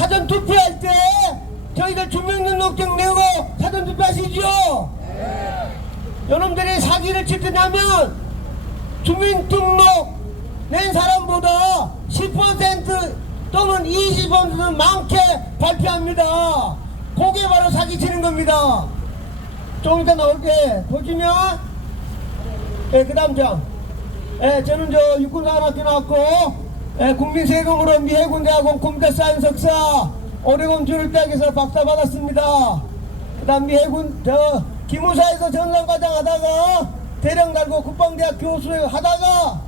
사전 투표할 때 저희들 주민등록증 내고 사전 투표하시죠? 여러분들이 사기를 칠 때냐면 주민등록 낸 사람보다 10% 또는 20% 많게 발표합니다. 그게 바로 사기치는 겁니다. 좀 이따 나올게 보시면 그 다음 장 저는 저 육군사관학교 나왔고 국민세금으로 미해군대학원 컴퓨터사이언스 석사 오레곤 주립대학에서 박사 받았습니다. 그 다음 미해군 기무사에서 전산과장 하다가 대령 달고 국방대학 교수 하다가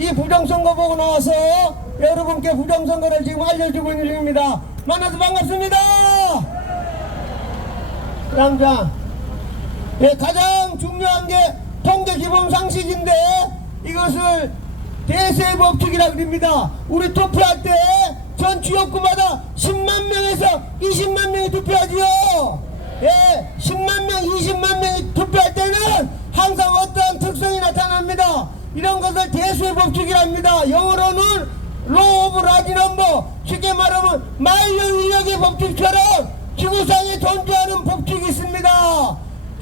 이 부정선거 보고 나와서 여러분께 부정선거를 지금 알려주고 있는 중입니다. 만나서 반갑습니다. 그 다음 장 가장 중요한 게 통계 기본 상식인데 이것을 대세 법칙이라고 그럽니다. 우리 투표할 때 전 지역구마다 10만 명에서 20만 명이 투표하지요. 10만 명, 20만 명이 투표할 때는 항상 어떠한 특성이 나타납니다. 이런 것을 대수의 법칙이랍니다. 영어로는 Law of Large Number, 쉽게 말하면 만료 인력의 법칙처럼 지구상에 존재하는 법칙이 있습니다.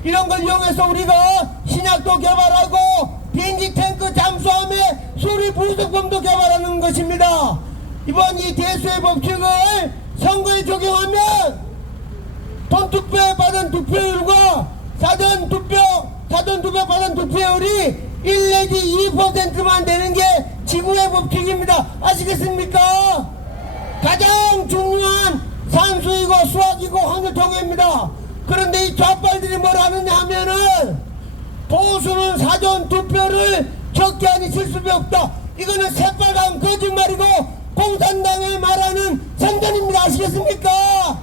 이런 걸 이용해서 우리가 신약도 개발하고 비행기 탱크 잠수함에 수리 부속범도 개발하는 것입니다. 이번 이 대수의 법칙을 선거에 적용하면 본투표에 받은 투표율과 사전투표 받은 투표율이 1 내지 2%만 되는 게 지구의 법칙입니다. 아시겠습니까? 가장 중요한 산수이고 수학이고 확률통계입니다. 그런데 이 좌빨들이 뭘 하느냐 하면은 보수는 사전투표를 적게 하니 실수가 없다. 이거는 새빨간 거짓말이고 공산당이 말하는 선전입니다. 아시겠습니까?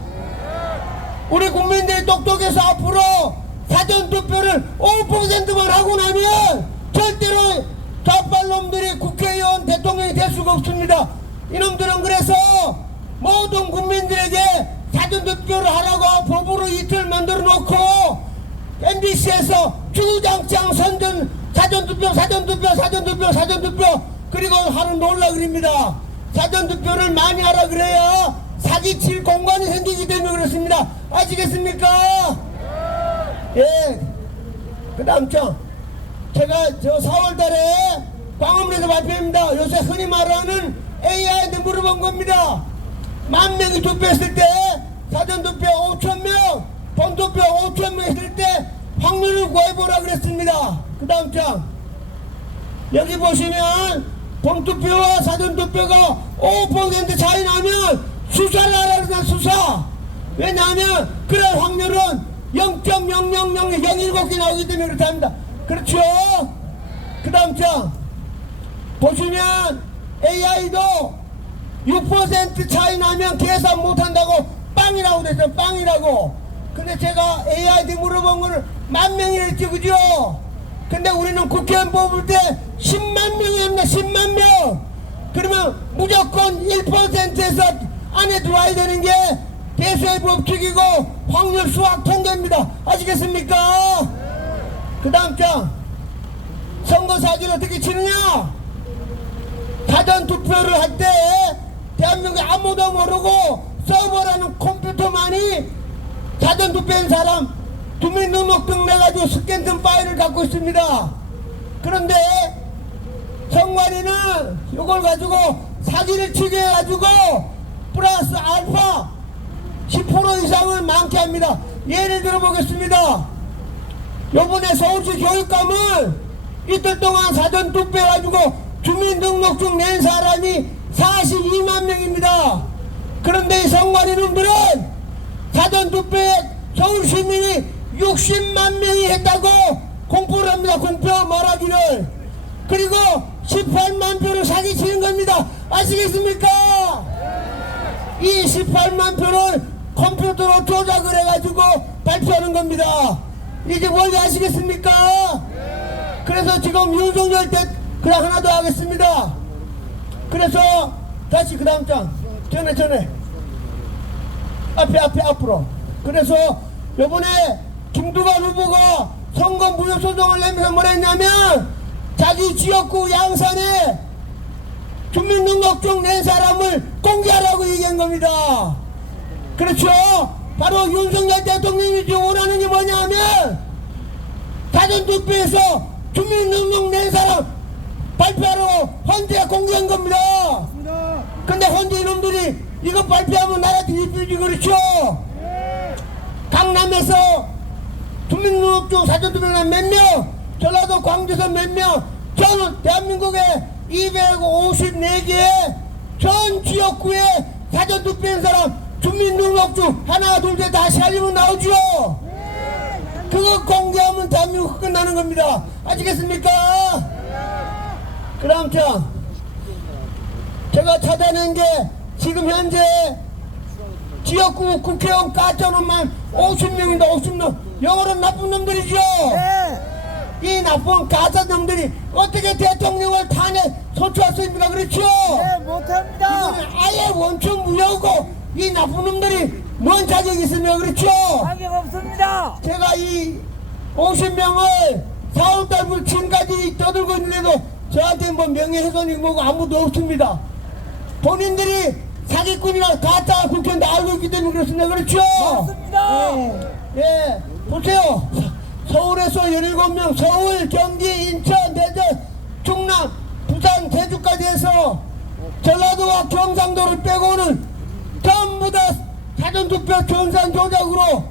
우리 국민들이 똑똑해서 앞으로 사전투표를 5%만 하고 나면 절대로 좌빨놈들이 국회의원 대통령이 될 수가 없습니다. 이놈들은 그래서 모든 국민들에게 사전투표를 하라고 법으로 이틀 만들어 놓고 MBC에서 주장창 선전 사전투표 그리고 하는 놀라 그럽니다. 사전투표를 많이 하라 그래야 사기칠 공간이 생기기 때문에 그렇습니다. 아시겠습니까? 그 다음 제가 저 4월달에 광화문에서 발표합니다. 요새 흔히 말하는 AI한테 물어본 겁니다. 10,000명이 투표했을 때 사전투표 5,000명 본투표 5,000명 했을 때 확률을 구해보라 그랬습니다. 그 다음 여기 보시면 본투표와 사전투표가 5% 차이 나면 수사를 하라는 수사. 왜냐하면 그럴 확률은 0.000017개 나오기 때문에 그렇답니다. 그렇죠? 그 다음 보시면 AI도 6% 차이 나면 계산 못한다고 빵이라고 됐어요. 빵이라고. 근데 제가 AI한테 물어본 거는 10,000명이 했지 그죠? 근데 우리는 국회의원 뽑을 때 10만 명이 합니다. 10만 명. 그러면 무조건 1%에서 안에 들어와야 되는 게 대수의 법칙이고 확률 수학 통계입니다. 아시겠습니까? 그 다음 선거 사기를 어떻게 치느냐? 사전투표를 할 때 대한민국에 아무도 모르고 서버라는 컴퓨터만이 사전투표한 사람 주민등록증 내가지고 스캔된 파일을 갖고 있습니다. 그런데 선관위는 이걸 가지고 사기를 치게 해가지고 플러스 알파 10% 이상을 많게 합니다. 예를 들어 보겠습니다. 요번에 서울시 교육감은 이틀 동안 사전투표 해가지고 주민등록증 낸 사람이 42만 명입니다. 그런데 이 선관위놈들은 사전투표에 서울시민이 60만 명이 했다고 공포를 합니다. 공표 말하기를. 그리고 18만 표를 사기치는 겁니다. 아시겠습니까? 이 18만 표를 컴퓨터로 조작을 해가지고 발표하는 겁니다. 이제 뭔지 아시겠습니까? 그래서 지금 윤석열 때 그냥 하나 더 하겠습니다. 그래서 다시 그 다음 전에 앞으로. 그래서 요번에 김두관 후보가 선거 무효소송을 내면서 뭘 했냐면 자기 지역구 양산에 주민등록증 낸 사람을 공개하라고 얘기한 겁니다. 그렇죠. 바로 윤석열 대통령이 원하는 게 뭐냐면 사전투표에서 주민등록 낸 사람 발표하러 헌재 공개한 겁니다. 근데 헌재 이놈들이 이거 발표하면 나라한테 이쁘지. 그렇죠. 강남에서 주민등록증 사전투표는 몇 명, 전라도 광주에서 몇 명, 전 대한민국에 254개의 전 지역구에 사전투표한 사람 주민등록증 하나 둘 셋 다시 알리면 나오죠. 그거 공개하면 대한민국 끝나는 겁니다. 아시겠습니까? 그럼 참 제가 찾아낸 게 지금 현재 지역구 국회의원 가짜놈만 50명인데 50명 영어로 나쁜 놈들이죠. 이 나쁜 가짜놈들이 어떻게 대통령을 탄핵 소추할 수 있습니까? 그렇죠? 못합니다. 이거는 아예 원천 무효고 이 나쁜 놈들이 뭔 자격이 있으며. 그렇죠? 자격 없습니다. 제가 이 50명을 4월달부터 지금까지 떠들고 있는데도 저한테 뭐 명예훼손이 뭐고 아무도 없습니다. 본인들이 사기꾼이나 가짜 국회의원 다 알고 있기 때문에 그렇습니다. 그렇죠? 맞습니다. 예, 보세요. 서울에서 17명, 서울, 경기, 인천, 대전, 충남, 부산, 제주까지 해서 전라도와 경상도를 빼고는 전부 다 사전투표 전산 조작으로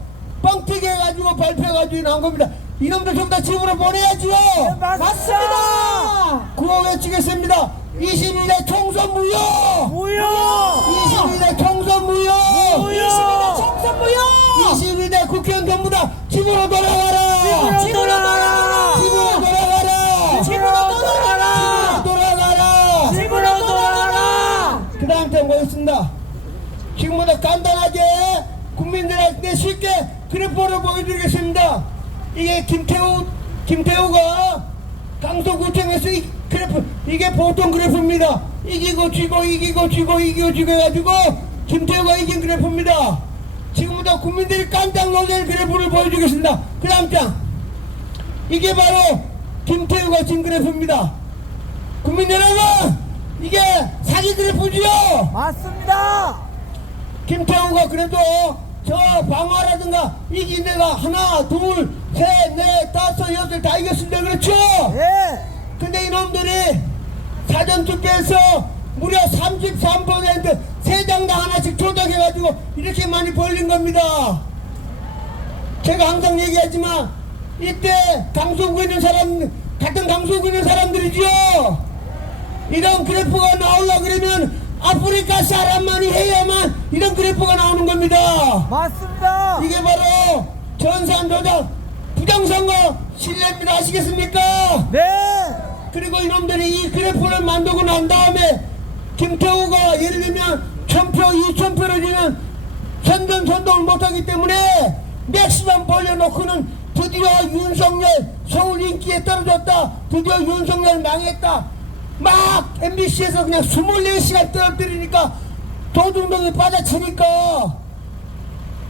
뻥튀기 해가지고 발표해가지고 나온 겁니다. 이놈들 전부 다 집으로 보내야지요. 맞습니다. 구호 외치겠습니다. 22대 총선 무효! 무효. 22대 총선 무효! 무효. 22대 총선 무효. 22대 국회의원 전부 다 집으로 돌아가라! 집으로 돌아가라. 집으로 돌아가라! 집으로 돌아가라. 돌아가라! 집으로 돌아가라. 그 다음 때 뭐였습니다. 지금보다 간단하게 국민들한테 쉽게 그래프를 보여드리겠습니다. 이게 김태우가 강서구청에서 이 그래프, 이게 보통 그래프입니다. 이기고 지고 이기고 지고 이기고 지고 해가지고 김태우가 이긴 그래프입니다. 지금부터 국민들이 깜짝 놀랄 그래프를 보여주겠습니다. 그 다음 장, 이게 바로 김태우가 진 그래프입니다. 국민 여러분, 이게 사기 그래프지요. 맞습니다. 김태우가 그래도 저 방화라든가 이긴 데가 하나 둘 셋 넷 다섯 여섯 다 이겼습니다. 그렇죠? 예. 근데 이놈들이 사전투표에서 무려 33% 세 장당 하나씩 조작해가지고 이렇게 많이 벌린 겁니다. 제가 항상 얘기하지만 이때 강서구에 있는 사람, 같은 강서구에 있는 사람들이죠. 이런 그래프가 나오려고 그러면 아프리카 사람만이 해야만 이런 그래프가 나오는 겁니다. 맞습니다. 이게 바로 전산 조작 부정선거 실례입니다. 아시겠습니까? 네. 그리고 이놈들이 이 그래프를 만들고 난 다음에 김태우가 예를 들면 1000표 2000표를 주면 선동을 못하기 때문에 맥시멈 벌려놓고는 드디어 윤석열 서울 인기에 떨어졌다, 드디어 윤석열 망했다, 막 MBC에서 그냥 24시간 떨어뜨리니까 도중동이 빠져치니까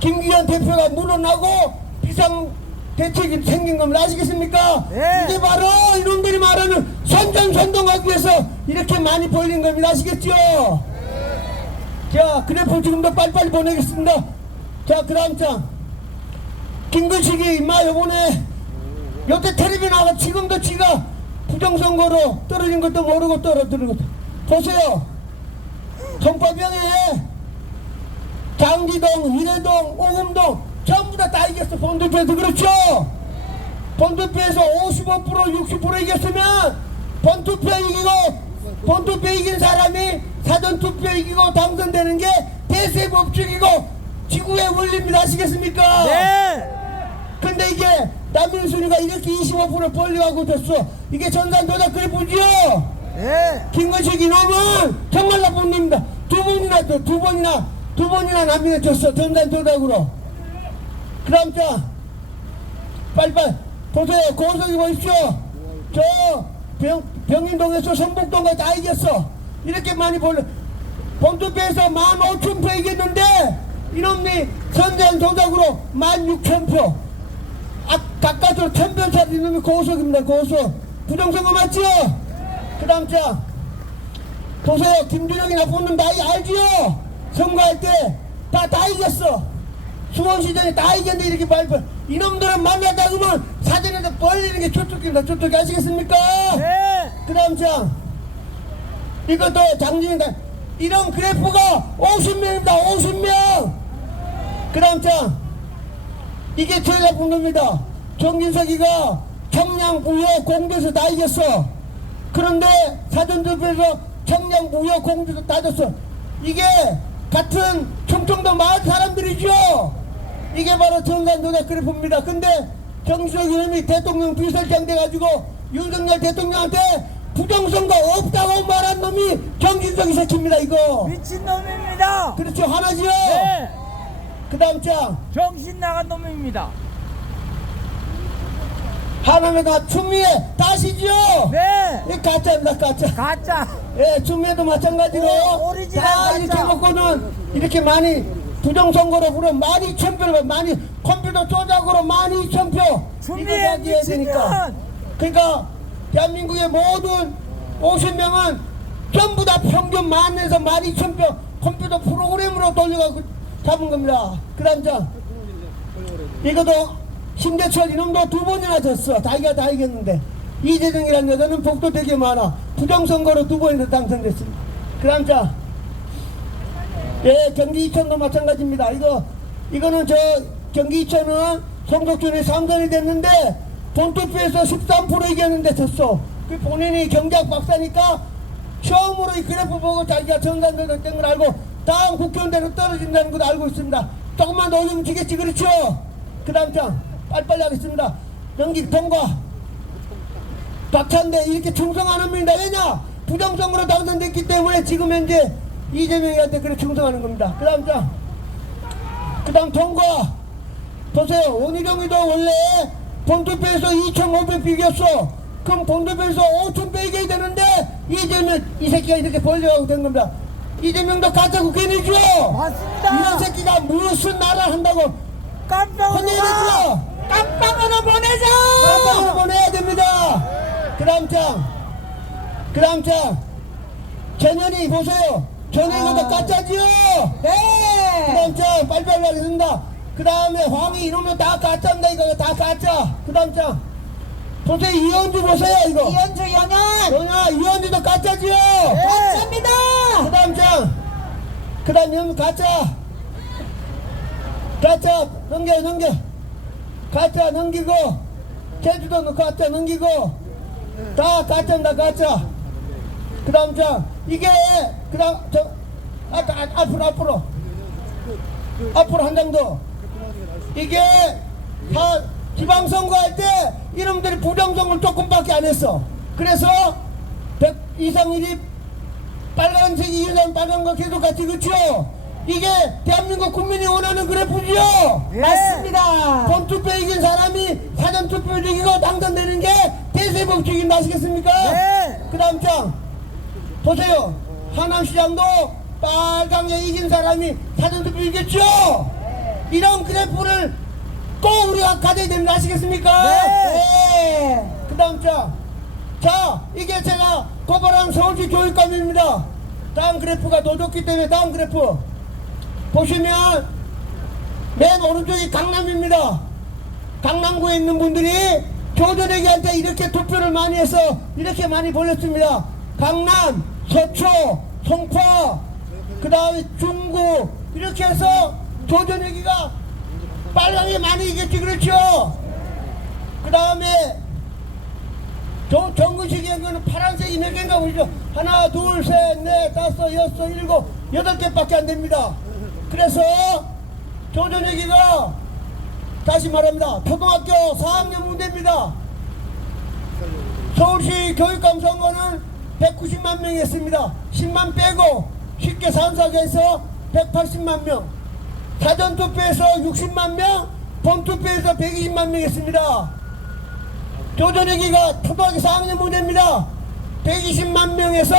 김기현 대표가 물러나고 비상대책이 생긴 겁니다. 아시겠습니까? 네. 이게 바로 이놈들이 말하는 선전선동하기 위해서 이렇게 많이 보이는 겁니다. 아시겠죠? 자, 그래프 지금도 빨리빨리 보내겠습니다. 자, 그 다음 장, 김근식이 임마 요번에 여태 텔레비 나가 지금도 지가 부정선거로 떨어진 것도 모르고 떨어뜨린 것도 보세요. 송파병에 장기동, 이래동, 오금동 전부 다 이겼어. 본투표에서. 그렇죠? 본투표에서 55% 60% 이겼으면 본투표 이기고 본투표 이긴 사람이 사전투표 이기고 당선되는 게 대세법칙이고 지구의 원리입니다. 아시겠습니까? 네. 근데 이게 남민순이가 이렇게 25% 벌려가고 됐어. 이게 전산 조작 그래프지요. 네. 김건식 이놈은 정말 나쁜 놈입니다. 두 번이나 남민을 줬어. 전산 조작으로. 그 다음 자, 빨리빨리 보세요. 고석이 보십시오. 저 병인동에서 성북동까지 다 이겼어. 이렇게 많이 벌려. 본투표에서 15,000표 이겼는데 이놈이 전산 조작으로 16,000표. 가까스로 1000표 차지 이놈이 고석입니다. 고석. 부정선거 맞죠? 그 다음 자, 보세요. 김준영이 나쁜 놈 다 알지요? 선거할 때 다 이겼어. 수원시장에 다 이겼는데 이렇게 발표. 이놈들은 만나다 그러면 사전에서 벌리는 게 주특기입니다. 주특기 아시겠습니까? 네. 그 다음 장. 이것도 장진이다. 이런 그래프가 50명입니다. 50명. 그 다음 장. 이게 제일 나쁜 겁니다. 정진석이가 청량, 부여, 공주에서 다 이겼어. 그런데 사전투표에서 청량, 부여, 공주에서 다 졌어. 이게 같은 충청도 마을 사람들이죠. 이게 바로 전산조작 그래프입니다. 근데 정진석 의원이 대통령 비서장 돼가지고 윤석열 대통령한테 부정선거 없다고 말한 놈이 정진석이 새끼입니다. 이거 미친놈입니다. 그렇죠. 하나지요. 네. 그 다음 장. 정신 나간 놈입니다. 하나면 추미애 다시죠. 네. 이 가짜입니다. 가짜. 가짜. 예, 추미애도 마찬가지로 오리지널 다 가짜. 이렇게 먹고는 이렇게 많이 부정선거로 불어 12,000표를 많이 컴퓨터 조작으로 12,000표 추미애 이거 해야 되니까. 미친년. 그러니까 대한민국의 모든 50명은 전부 다 평균 만에서 12,000표 컴퓨터 프로그램으로 돌려가고 잡은 겁니다. 그 다음 장. 이것도 신대철 이놈도 2번이나 졌어. 자기가 다 이겼는데. 이재정이라는 여자는 복도 되게 많아. 부정선거로 2번이나 당선됐습니다. 그 다음 장. 예, 경기 이천도 마찬가지입니다. 이거는 경기 이천은 송석준이 3선이 됐는데 본투표에서 13% 이겼는데 졌어. 그 본인이 경제학 박사니까 처음으로 이 그래프 보고 자기가 전산조작 된 걸 알고 다음 국회의원 되는 떨어진다는 것도 알고 있습니다. 조금만 더 올리면 지겠지. 그렇죠? 그 다음 장 빨리빨리 하겠습니다. 연기 통과. 박찬대 이렇게 충성하는 분이다. 왜냐? 부정선거로 당선됐기 때문에 지금 현재 이재명이한테 그렇게 충성하는 겁니다. 그 다음 장. 그 다음 통과. 보세요. 원희룡이도 원래 본투표에서 2,500표 이겼어. 그럼 본투표에서 5,000표 이겨야 되는데 이재명 이 새끼가 이렇게 벌려가고 된 겁니다. 이재명도 가짜 국회의원이죠. 맞습니다. 이런 새끼가 무슨 나라 한다고 깜빵으로 혼내야 되죠. 깜빵으로 보내자. 깜빵으로 보내야 됩니다. 그 다음 장. 그 다음 장. 전현이 보세요. 전현이 이것도 가짜지요. 네. 그 다음 장 빨리빨리 하겠습니다. 그 다음에 황희 이놈은 다 가짜입니다. 이거 다 가짜. 그 다음 장. 보세요. 이현주 보세요. 이거 이현주 영현. 이현주도 가짜지요. 가짜입니다. 그 다음 장. 그 다음 이현주 가짜. 가짜 넘겨. 가짜 넘기고 제주도는 가짜 넘기고 다 가짜입니다. 가짜. 그 다음 장. 이게 그 다음 앞으로 한 장 더. 이게 다 지방선거 할 때 이놈들이 부정선거를 조금밖에 안 했어. 그래서 100 이상 일이 빨간색이 이상 빨간 거 계속 같이. 그렇죠? 이게 대한민국 국민이 원하는 그래프죠. 맞습니다. 본투표 이긴 사람이 사전투표 이기고 당선되는 게 대세법칙입니다. 아시겠습니까? 네. 그 다음 장 보세요. 하남시장도 빨강에 이긴 사람이 사전투표 이겼죠. 이런 그래프를 꼭 우리가 가져야 됩니다. 아시겠습니까? 네. 그 다음 장. 자, 이게 제가 고발한 서울시 교육감입니다. 다음 그래프가 더 좋기 때문에 다음 그래프 보시면 맨 오른쪽이 강남입니다. 강남구에 있는 분들이 조전에게한테 이렇게 투표를 많이 해서 이렇게 많이 벌렸습니다. 강남, 서초, 송파, 그 다음에 중구 이렇게 해서 조전에게가 빨강이 많이 이겼지. 그렇죠? 그 다음에 정근식이는 파란색이 몇 개인가 보이죠? 하나, 둘, 셋, 넷, 다섯, 여섯, 일곱, 8개밖에 안 됩니다. 그래서 조전얘기가 다시 말합니다. 초등학교 4학년 문제입니다. 서울시 교육감 선거는 190만 명이 했습니다. 10만 빼고 쉽게 산사해서 180만 명. 사전투표에서 60만 명, 본투표에서 120만 명 했습니다. 조전얘기가 초등학교 4학년 문제입니다. 120만 명에서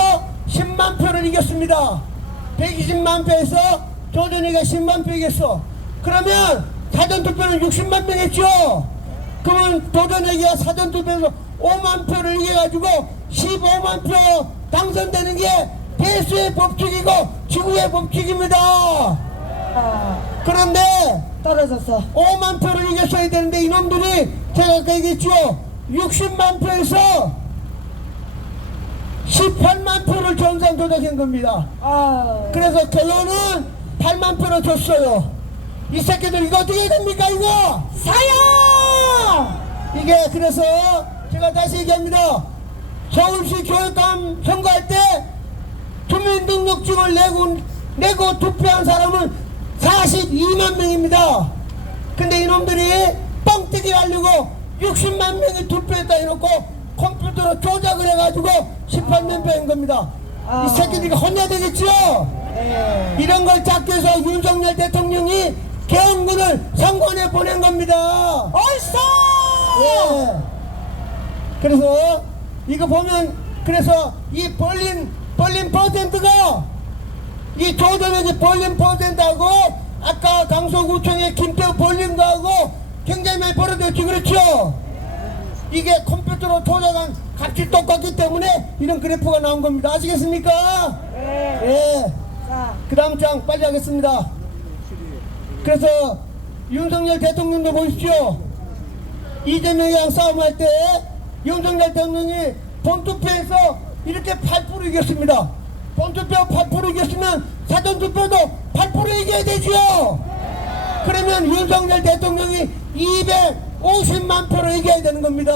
10만 표를 이겼습니다. 120만 표에서 조전얘기가 10만 표 이겼어. 그러면 사전투표는 60만 명 했죠. 그러면 조전얘기가 사전투표에서 5만 표를 이겨가지고 15만 표 당선되는 게 대수의 법칙이고 지구의 법칙입니다. 그런데 떨어졌어. 5만 표를 이겼어야 되는데 이놈들이 제가 아까 얘기했죠. 60만 표에서 18만 표를 전산 조작한 겁니다. 그래서 결론은 8만 표로 줬어요. 이 새끼들 이거 어떻게 해야 됩니까 이거? 사형! 이게 그래서 제가 다시 얘기합니다. 서울시 교육감 선거할 때 주민등록증을 내고 투표한 사람은 42만 명입니다. 근데 이놈들이 뻥튀기 하려고 60만 명이 투표했다 해놓고 컴퓨터로 조작을 해가지고 18만 표인 겁니다. 이 새끼들이 혼내야 되겠죠? 네. 이런 걸 잡기 위해서 윤석열 대통령이 개헌군을 선관에 보낸 겁니다. 얼싸! 예. 그래서 이거 보면 그래서 이 벌린 퍼센트가 이 조정혁이 벌린 퍼센트하고 아까 강서구청의 김태우 벌린 거하고 굉장히 많이 벌어졌지 그렇죠? 이게 컴퓨터로 조작한 값이 똑같기 때문에 이런 그래프가 나온 겁니다. 아시겠습니까? 네. 예. 자, 그 다음 장 빨리 하겠습니다. 그래서 윤석열 대통령도 보십시오. 이재명이랑 싸움할 때 윤석열 대통령이 본투표에서 이렇게 8% 이겼습니다. 본투표 8% 이겼으면 사전투표도 8% 이겨야 되죠. 그러면 윤석열 대통령이 250만 표로 이겨야 되는 겁니다.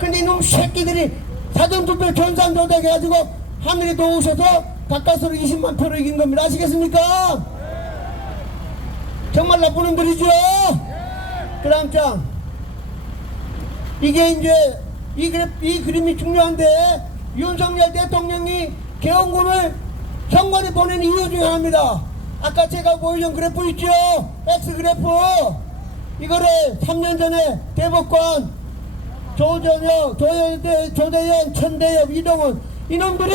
근데 이놈 새끼들이 사전투표 전산 조작해가지고 하늘이 도우셔서 가까스로 20만 표로 이긴 겁니다. 아시겠습니까? 정말 나쁜 놈들이죠. 그 다음 장 이게 이제 이 그림이 중요한데 윤석열 대통령이 개헌군을 선관에 보낸 이유 중에 하나입니다. 아까 제가 보여준 그래프 있죠? X 그래프 이거를 3년 전에 대법관 조대현, 천대엽, 이동훈 이놈들이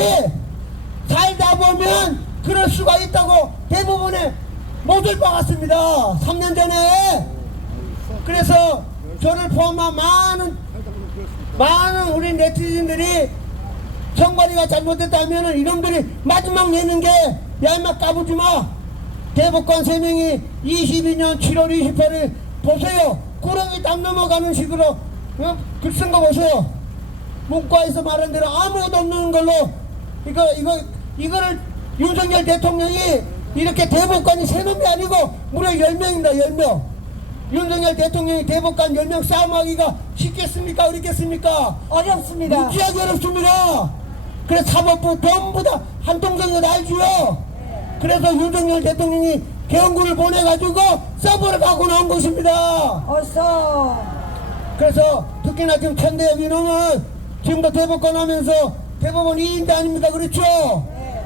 살다 보면 그럴 수가 있다고 대부분의 못을 박았습니다. 3년 전에. 그래서 저를 포함한 많은 우리 네티즌들이 선관위가 잘못됐다면 이놈들이 마지막 내는 게 야 임마 까부지마 대법관 3명이 22년 7월 28일 보세요. 구렁이 땀 넘어가는 식으로 글 쓴 거 보세요. 문과에서 말한 대로 아무것도 없는 걸로 이거를 윤석열 대통령이 이렇게 대법관이 3놈이 아니고 무려 10명입니다. 10명. 윤석열 대통령이 대법관 10명 싸움하기가 쉽겠습니까? 어렵겠습니까? 어렵습니다. 무지하게 어렵습니다. 그래서 사법부 전부 다 한통속이 다 알죠. 그래서 윤석열 대통령이 개헌군을 보내가지고 서버를 갖고 나온 것입니다. 얼싸! 그래서 특히나 지금 천대엽 이놈은 지금도 대법관 하면서 대법원 2인자 아닙니까? 그렇죠?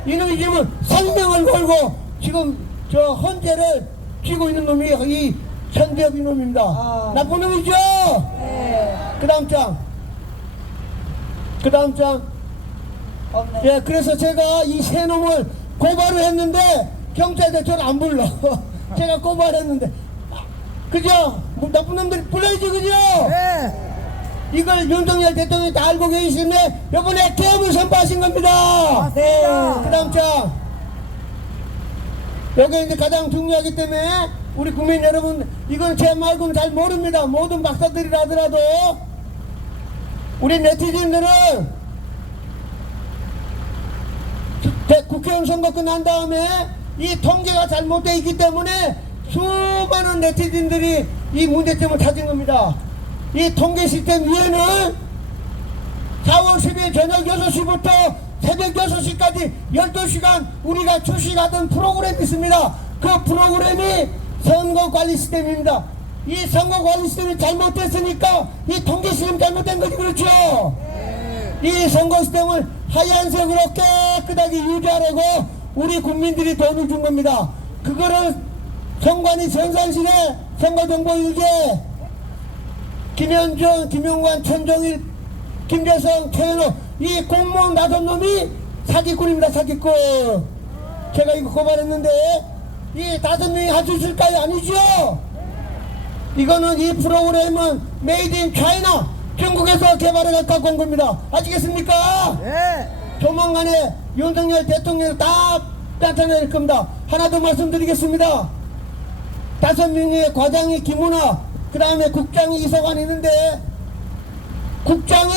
이놈이 지금 생명을 걸고 지금 저 헌재를 쥐고 있는 놈이 이 천대엽 이놈입니다. 나쁜 놈이죠? 네. 그 다음 장. 없네. 예, 그래서 제가 이 세 놈을 고발을 했는데 경찰들 저를 안 불러. 제가 고발했는데 그죠? 나쁜 놈들이 불러야지 그죠? 네. 이걸 윤석열 대통령이 다 알고 계시네. 이번에 개헌을 선포하신 겁니다. 맞습니다. 그 다음 장. 여기 이제 가장 중요하기 때문에 우리 국민 여러분 이건 제 말고는 잘 모릅니다. 모든 박사들이라 하더라도 우리 네티즌들은 국회의원 선거 끝난 다음에 이 통계가 잘못되어 있기 때문에 수많은 네티즌들이 이 문제점을 찾은 겁니다. 이 통계 시스템 위에는 4월 10일 저녁 6시부터 새벽 6시까지 12시간 우리가 주식하던 프로그램이 있습니다. 그 프로그램이 선거관리 시스템입니다. 이 선거관리 시스템이 잘못됐으니까 이 통계 시스템이 잘못된 거지 그렇죠? 이 선거 시스템을 하얀색으로 깨끗하게 유지하려고 우리 국민들이 돈을 준 겁니다. 그거를 선관위 전산실에 선거정보유지 김현정, 김용관, 천정일, 김재성, 최현호 이 공무원 5놈이 사기꾼입니다. 사기꾼. 제가 이거 고발했는데 이 5명이 할 수 있을까요? 아니죠? 이거는 이 프로그램은 메이드 인 차이나 중국에서 개발해 갖고 온 겁니다. 아시겠습니까? 네. 조만간에 윤석열 대통령 다 나타낼 겁니다. 하나 더 말씀드리겠습니다. 5명의 과장이 김은하, 그 다음에 국장이 이서관 있는데, 국장이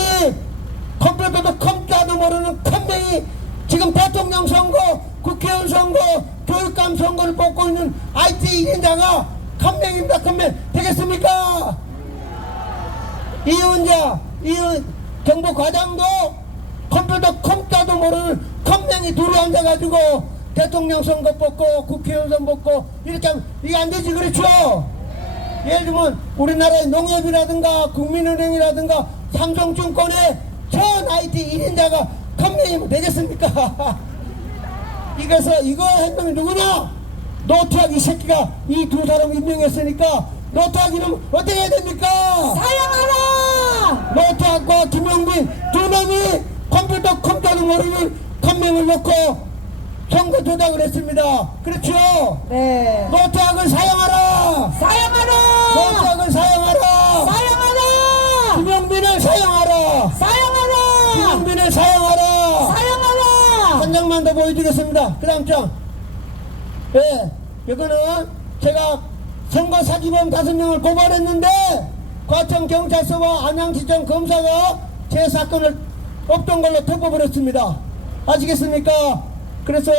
컴퓨터도 컴자도 모르는 컴맹이 지금 대통령 선거, 국회의원 선거, 교육감 선거를 뽑고 있는 IT 1인자가 컴맹입니다. 컴맹 되겠습니까? 이은자, 정부 과장도 컴퓨터 컴자도 모르는 컴맹이 둘이 앉아가지고 대통령 선거 뽑고 국회의원 선거 뽑고 이렇게 하면 이게 안 되지, 그렇죠? 예를 들면 우리나라의 농협이라든가 국민은행이라든가 삼성증권의 전 IT 1인자가 컴맹이면 되겠습니까? 이거 행동이 누구냐? 노태학 이 새끼가 이 두 사람 임명했으니까 노태학 이름 어떻게 해야 됩니까? 사형하라! 노태학과 김용빈 두 놈이 컴퓨터 컴퓨터도 모르는 컴맹을 놓고 선거 조작을 했습니다. 그렇죠? 네. 노태학을 사형하라! 사형하라! 노태학을 사형하라! 사형하라! 김용빈을 사형하라! 사형하라! 김용빈을 사형하라! 사형하라! 한 장만 더 보여드리겠습니다. 그 다음 장. 예, 이거는 제가 선거 사기범 5명을 고발했는데 과천 경찰서와 안양지청 검사가 제 사건을 없던 걸로 덮어버렸습니다. 아시겠습니까? 그래서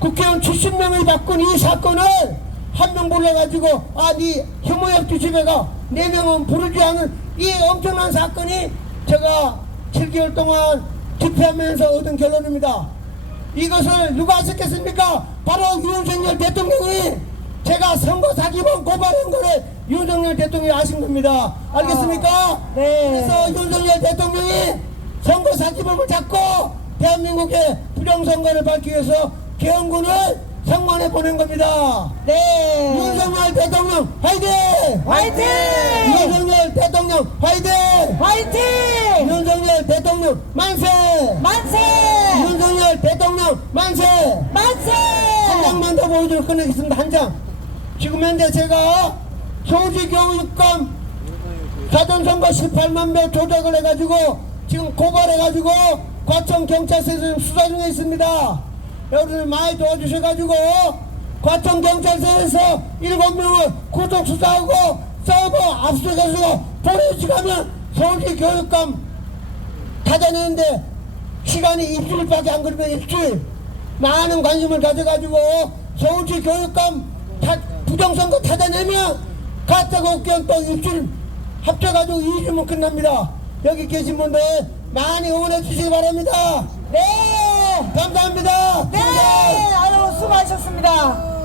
국회의원 70명이 바꾼 이 사건을 한 명 불러가지고 네 혐오역 집에가 4명은 부르지 않은 이 엄청난 사건이 제가 7개월 동안 집회하면서 얻은 결론입니다. 이것을 누가 하셨겠습니까? 바로 윤석열 대통령이 제가 선거 사기범 고발한 거를 윤석열 대통령이 하신 겁니다. 알겠습니까? 네. 그래서 윤석열 대통령이 선거 사기범을 잡고 대한민국의 부정선거를 밝기 위해서 개헌군을 성관에 보낸 겁니다. 네. 윤석열 대통령 화이팅! 화이팅! 윤석열 대통령 화이팅! 화이팅! 윤석열 대통령 만세! 만세! 윤석열 대통령 만세! 만세! 한 장만 더 보여주고 끝내겠습니다. 한 장. 지금 현재 제가 서울시교육감 사전선거 18만 표 조작을 해가지고 지금 고발해가지고 과천경찰서에서 수사 중에 있습니다. 여러분들 많이 도와주셔가지고 과천경찰서에서 7명을 구속수사하고 서버 압수수색해서 보내주가면 서울시교육감 찾아내는데 시간이 일주일밖에 안 걸리면 일주일. 많은 관심을 가져가지고 서울시 교육감 부정선거 찾아내면 가짜국경 또 일주일 합쳐가지고 2주면 끝납니다. 여기 계신 분들 많이 응원해 주시기 바랍니다. 네. 감사합니다. 네. 아유, 수고하셨습니다.